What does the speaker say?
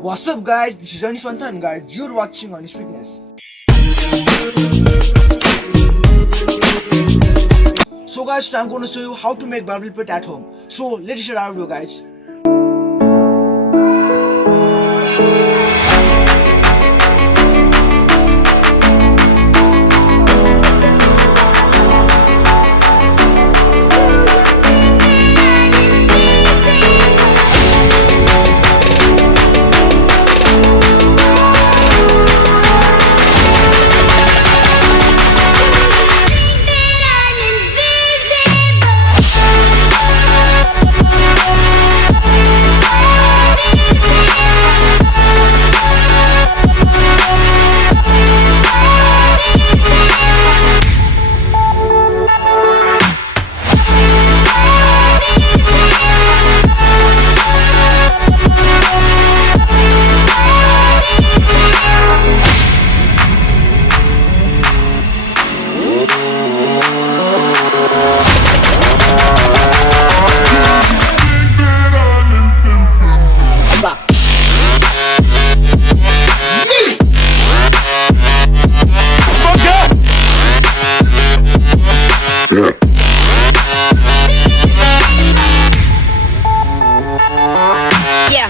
What's up guys, this is Anish and guys, you're watching Anish Fitness. So guys, today I'm going to show you how to make barbell pit at home. So let's start our video guys. Yeah.